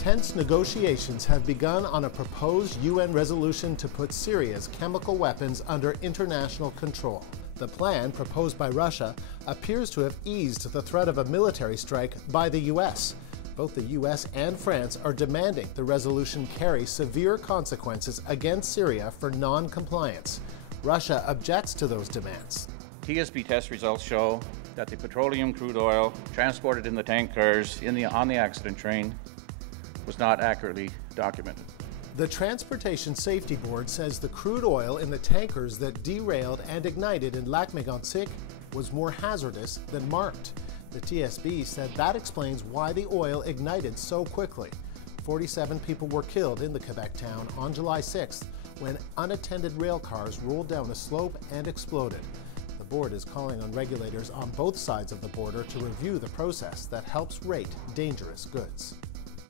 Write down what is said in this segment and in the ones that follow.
Tense negotiations have begun on a proposed UN resolution to put Syria's chemical weapons under international control. The plan, proposed by Russia, appears to have eased the threat of a military strike by the U.S. Both the U.S. and France are demanding the resolution carry severe consequences against Syria for non-compliance. Russia objects to those demands. TSB test results show that the petroleum crude oil transported in the tankers on the accident train was not accurately documented. The Transportation Safety Board says the crude oil in the tankers that derailed and ignited in Lac-Megantic was more hazardous than marked. The TSB said that explains why the oil ignited so quickly. 47 people were killed in the Quebec town on July 6th when unattended rail cars rolled down a slope and exploded. The board is calling on regulators on both sides of the border to review the process that helps rate dangerous goods.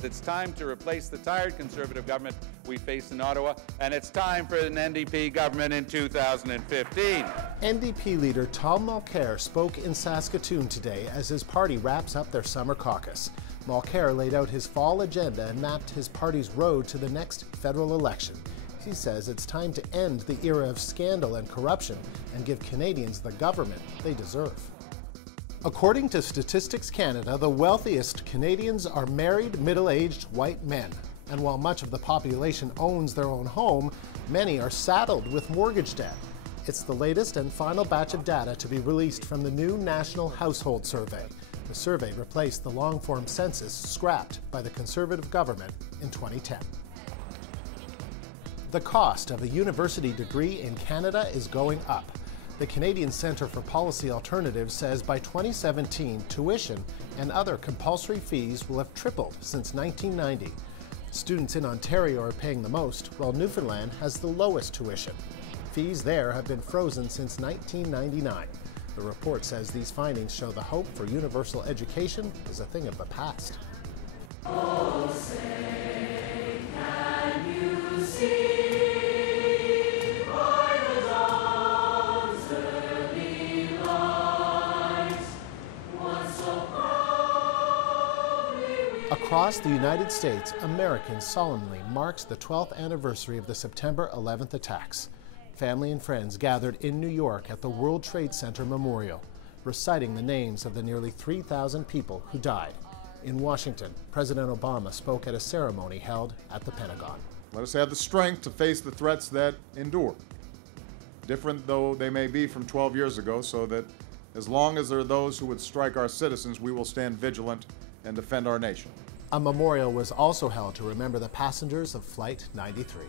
It's time to replace the tired Conservative government we face in Ottawa, and it's time for an NDP government in 2015. NDP leader Tom Mulcair spoke in Saskatoon today as his party wraps up their summer caucus. Mulcair laid out his fall agenda and mapped his party's road to the next federal election. He says it's time to end the era of scandal and corruption and give Canadians the government they deserve. According to Statistics Canada, the wealthiest Canadians are married, middle-aged white men. And while much of the population owns their own home, many are saddled with mortgage debt. It's the latest and final batch of data to be released from the new National Household Survey. The survey replaced the long-form census scrapped by the Conservative government in 2010. The cost of a university degree in Canada is going up. The Canadian Centre for Policy Alternatives says by 2017, tuition and other compulsory fees will have tripled since 1990. Students in Ontario are paying the most, while Newfoundland has the lowest tuition. Fees there have been frozen since 1999. The report says these findings show the hope for universal education is a thing of the past. Oh, say, can you see? Across the United States, Americans solemnly marks the 12th anniversary of the September 11th attacks. Family and friends gathered in New York at the World Trade Center Memorial, reciting the names of the nearly 3,000 people who died. In Washington, President Obama spoke at a ceremony held at the Pentagon. Let us have the strength to face the threats that endure, different though they may be from 12 years ago, so that as long as there are those who would strike our citizens, we will stand vigilant and defend our nation. A memorial was also held to remember the passengers of Flight 93.